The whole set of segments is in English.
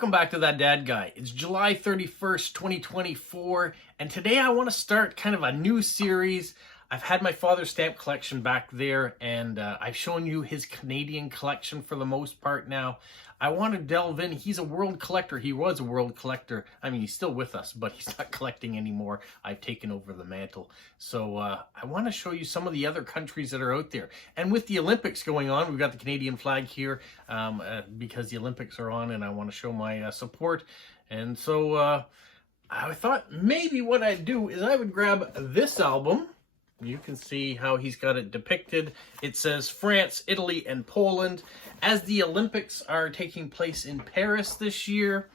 Welcome back to That Dad Guy. It's July 31st, 2024, and today I want to start kind of a new series. I've had my father's stamp collection back there, and I've shown you his Canadian collection for the most part now. I want to delve in. He's a world collector. He was a world collector. I mean, he's still with us, but he's not collecting anymore. I've taken over the mantle. So I want to show you some of the other countries that are out there. And with the Olympics going on, we've got the Canadian flag here because the Olympics are on, and I want to show my support. And so I thought maybe what I'd do is I would grab this album. You can see how he's got it depicted. It says France, Italy, and Poland. As the Olympics are taking place in Paris this year,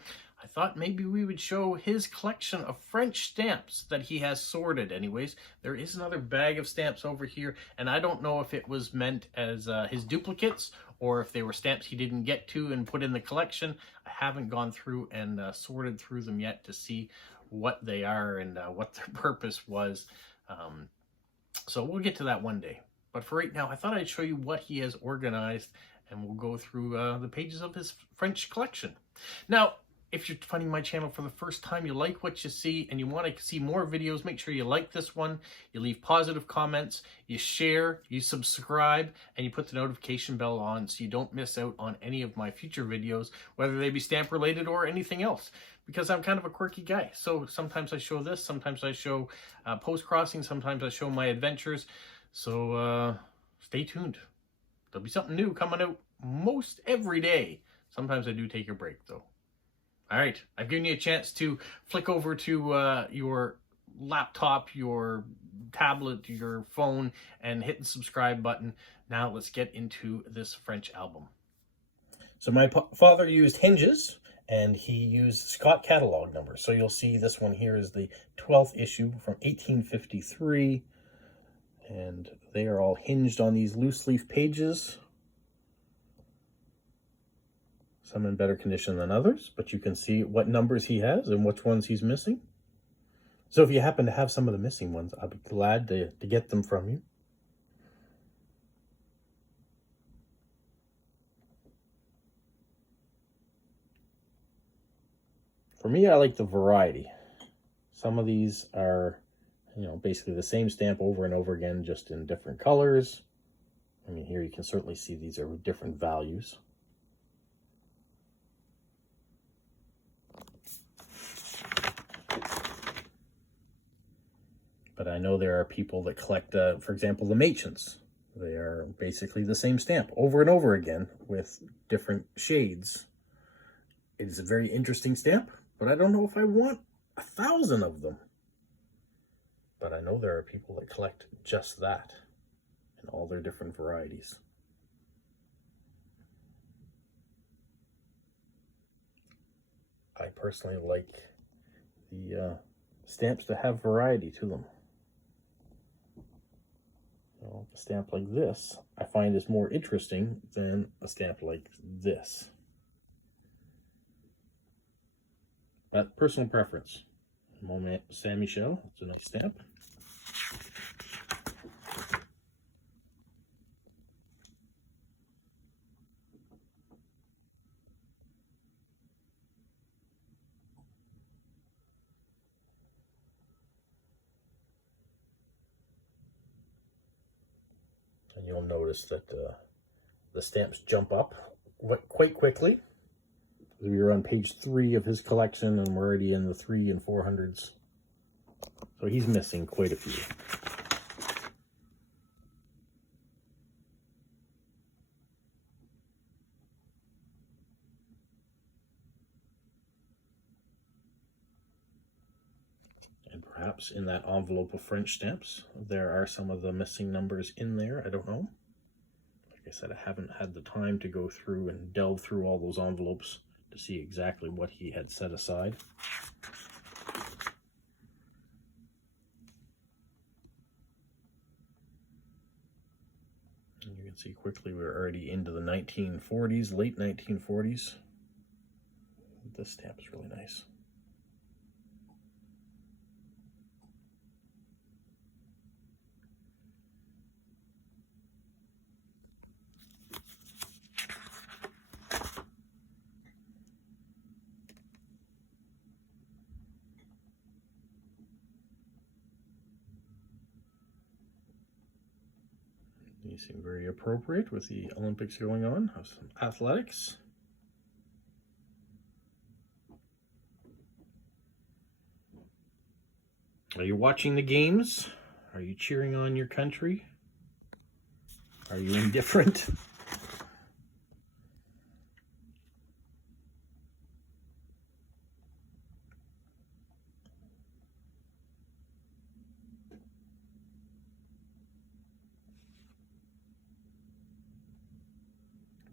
I thought maybe we would show his collection of French stamps that he has sorted anyways. There is another bag of stamps over here, and I don't know if it was meant as his duplicates or if they were stamps he didn't get to and put in the collection. I haven't gone through and sorted through them yet to see what they are and what their purpose was. So we'll get to that one day. But for right now, I thought I'd show you what he has organized, and we'll go through the pages of his French collection. Now, if you're finding my channel for the first time, you like what you see, and you want to see more videos, make sure you like this one, you leave positive comments, you share, you subscribe, and you put the notification bell on so you don't miss out on any of my future videos, whether they be stamp related or anything else. Because I'm kind of a quirky guy. So sometimes I show this, sometimes I show post-crossing, sometimes I show my adventures. So stay tuned. There'll be something new coming out most every day. Sometimes I do take a break though. All right, I've given you a chance to flick over to your laptop, your tablet, your phone, and hit the subscribe button. Now let's get into this French album. So my father used hinges, and he used Scott catalog numbers. So you'll see this one here is the 12th issue from 1853. And they are all hinged on these loose leaf pages. Some in better condition than others, but you can see what numbers he has and which ones he's missing. So if you happen to have some of the missing ones, I'll be glad to get them from you. For me, I like the variety. Some of these are, basically the same stamp over and over again, just in different colors. I mean, here you can certainly see these are different values. But I know there are people that collect, for example, the Monctons. They are basically the same stamp over and over again with different shades. It is a very interesting stamp. But I don't know if I want 1,000 of them. But I know there are people that collect just that in all their different varieties. I personally like the stamps to have variety to them. A stamp like this I find is more interesting than a stamp like this. But personal preference. Moment Saint Michel, it's a nice stamp. And you'll notice that the stamps jump up quite quickly. We are on page 3 of his collection, and we're already in the 300s and 400s. So he's missing quite a few. And perhaps in that envelope of French stamps, there are some of the missing numbers in there. I don't know. Like I said, I haven't had the time to go through and delve through all those envelopes to see exactly what he had set aside. And you can see quickly we're already into the 1940s, late 1940s. This stamp is really nice. These seem very appropriate with the Olympics going on. Have some athletics. Are you watching the games? Are you cheering on your country? Are you indifferent?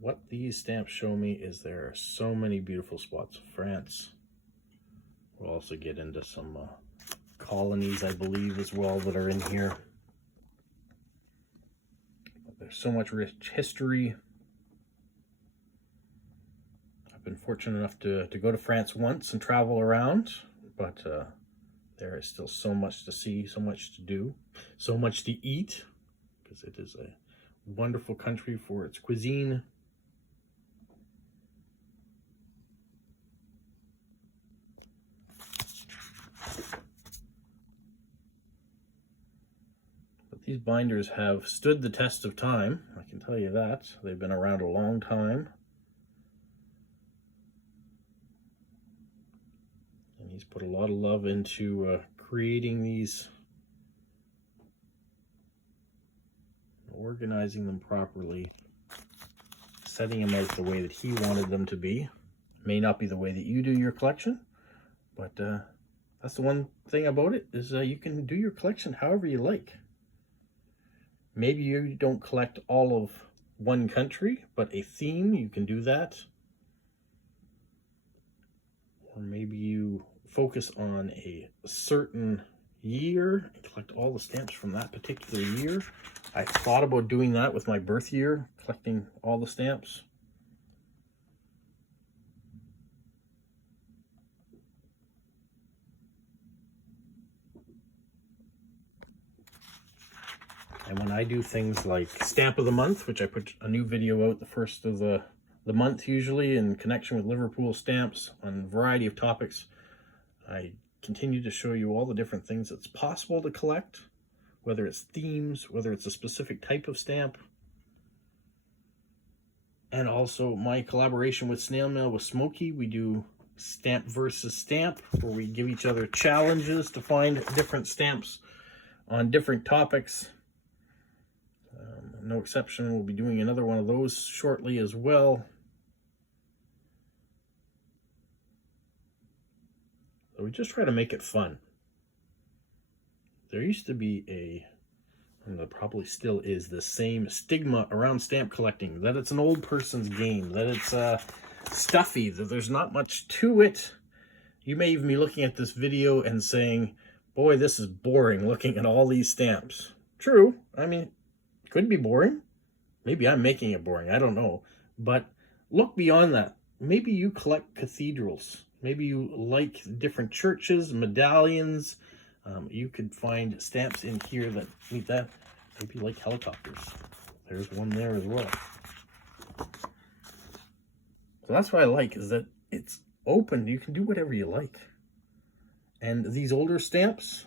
What these stamps show me is there are so many beautiful spots of France. We'll also get into some colonies, I believe, as well, that are in here. But there's so much rich history. I've been fortunate enough to go to France once and travel around, but there is still so much to see, so much to do, so much to eat, because it is a wonderful country for its cuisine. These binders have stood the test of time, I can tell you that. They've been around a long time. And he's put a lot of love into creating these, organizing them properly, setting them out the way that he wanted them to be. May not be the way that you do your collection, but that's the one thing about it, is you can do your collection however you like. Maybe you don't collect all of one country, but a theme, you can do that. Or maybe you focus on a certain year and collect all the stamps from that particular year. I thought about doing that with my birth year, collecting all the stamps. And when I do things like Stamp of the Month, which I put a new video out the first of the month usually in connection with Liverpool stamps on a variety of topics, I continue to show you all the different things that's possible to collect, whether it's themes, whether it's a specific type of stamp. And also my collaboration with Snail Mail with Smokey, we do stamp versus stamp, where we give each other challenges to find different stamps on different topics. No exception, we'll be doing another one of those shortly as well. So we just try to make it fun. There used to be and there probably still is, the same stigma around stamp collecting, that it's an old person's game, that it's stuffy, that there's not much to it. You may even be looking at this video and saying, boy, this is boring looking at all these stamps. True, I mean, could be boring. Maybe I'm making it boring, I don't know. But look beyond that. Maybe you collect cathedrals. Maybe you like different churches, medallions. You could find stamps in here that meet that. Maybe you like helicopters. There's one there as well. So that's what I like, is that it's open. You can do whatever you like. And these older stamps,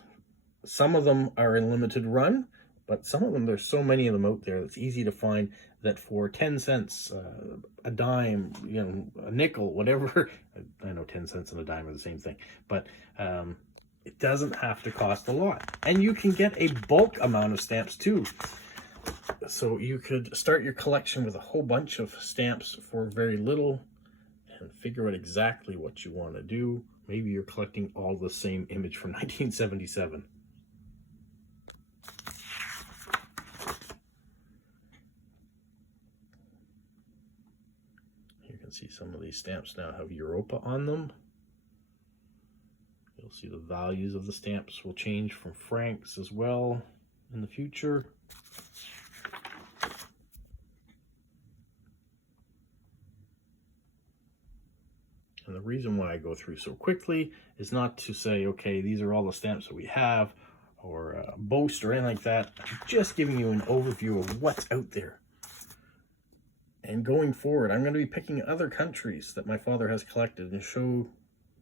some of them are in limited run, but some of them, there's so many of them out there, it's easy to find that for 10 cents, a dime, you know, a nickel, whatever. I know 10 cents and a dime are the same thing, but it doesn't have to cost a lot. And you can get a bulk amount of stamps too. So you could start your collection with a whole bunch of stamps for very little and figure out exactly what you want to do. Maybe you're collecting all the same image from 1977. See, some of these stamps now have Europa on them. You'll see the values of the stamps will change from francs as well in the future. And the reason why I go through so quickly is not to say, okay, these are all the stamps that we have, or boast or anything like that. I'm just giving you an overview of what's out there. And going forward, I'm going to be picking other countries that my father has collected and show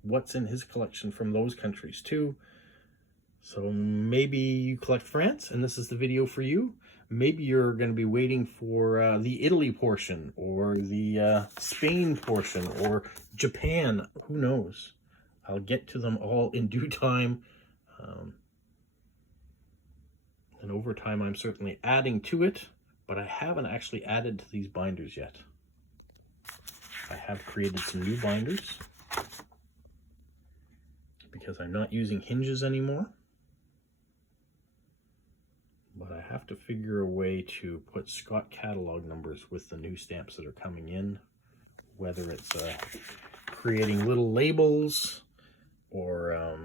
what's in his collection from those countries too. So maybe you collect France and this is the video for you. maybe you're going to be waiting for the Italy portion, or the Spain portion, or Japan. Who knows? I'll get to them all in due time. And over time, I'm certainly adding to it, but I haven't actually added to these binders yet. I have created some new binders because I'm not using hinges anymore. But I have to figure a way to put Scott catalog numbers with the new stamps that are coming in, whether it's creating little labels or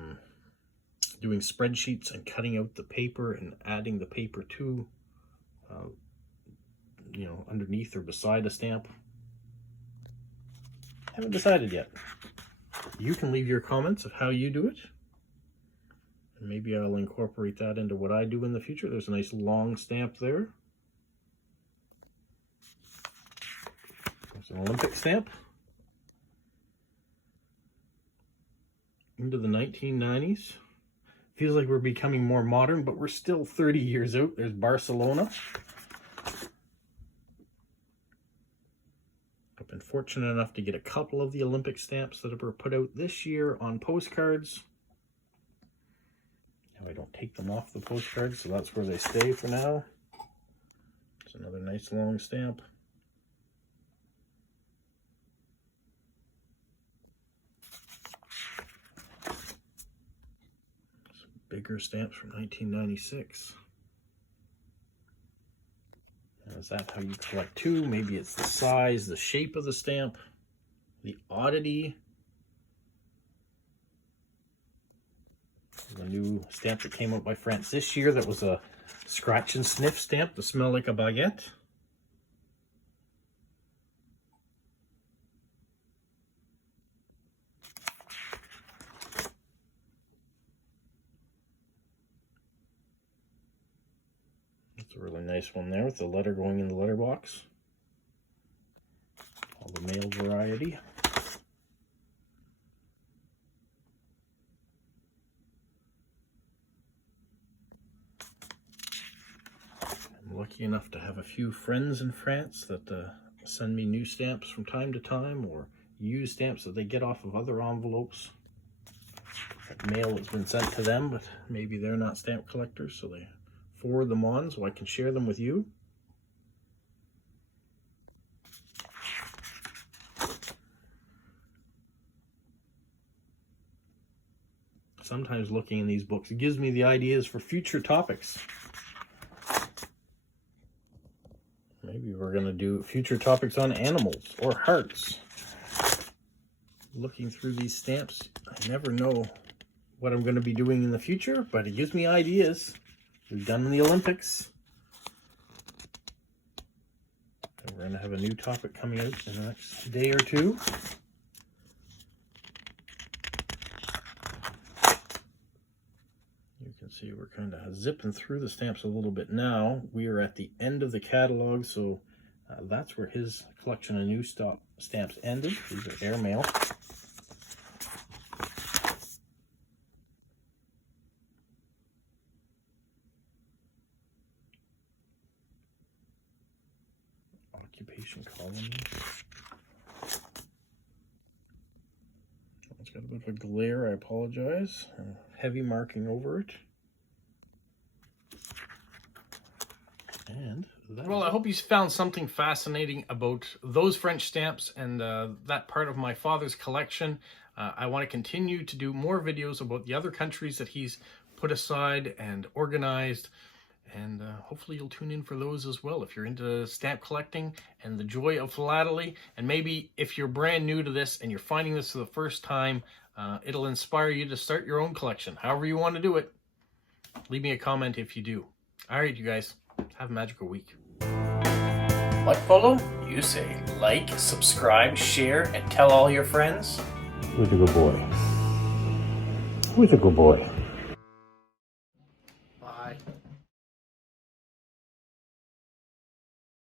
doing spreadsheets and cutting out the paper and adding the paper to, you know, underneath or beside a stamp. Haven't decided yet. You can leave your comments of how you do it. And maybe I'll incorporate that into what I do in the future. There's a nice long stamp there. There's an Olympic stamp. Into the 1990s. Feels like we're becoming more modern, but we're still 30 years out. There's Barcelona. I've been fortunate enough to get a couple of the Olympic stamps that were put out this year on postcards. Now I don't take them off the postcards, so that's where they stay for now. It's another nice long stamp. Bigger stamps from 1996. Now, is that how you collect too? Maybe it's the size, the shape of the stamp, the oddity. The new stamp that came out by France this year that was a scratch and sniff stamp to smell like a baguette. That's a really nice one there with the letter going in the letterbox. All the mail variety. I'm lucky enough to have a few friends in France that send me new stamps from time to time, or used stamps that they get off of other envelopes. Mail that's been sent to them, but maybe they're not stamp collectors, so they forward them on so I can share them with you. Sometimes looking in these books, it gives me the ideas for future topics. Maybe we're going to do future topics on animals or hearts. Looking through these stamps, I never know what I'm going to be doing in the future, but it gives me ideas. We've done the Olympics. And we're going to have a new topic coming out in the next day or two. You can see we're kind of zipping through the stamps a little bit now. We are at the end of the catalog, so that's where his collection of new stamps ended. These are airmail. Occupation colony. It's got a bit of a glare, I apologize. Heavy marking over it. And well, I hope you found something fascinating about those French stamps and that part of my father's collection. I want to continue to do more videos about the other countries that he's put aside and organized. And hopefully you'll tune in for those as well if you're into stamp collecting and the joy of philately. And maybe if you're brand new to this and you're finding this for the first time, it'll inspire you to start your own collection. However you want to do it, leave me a comment if you do. All right, you guys, have a magical week. What, Polo? You say like, subscribe, share, and tell all your friends? Who's a good boy? Who's a good boy? Bye.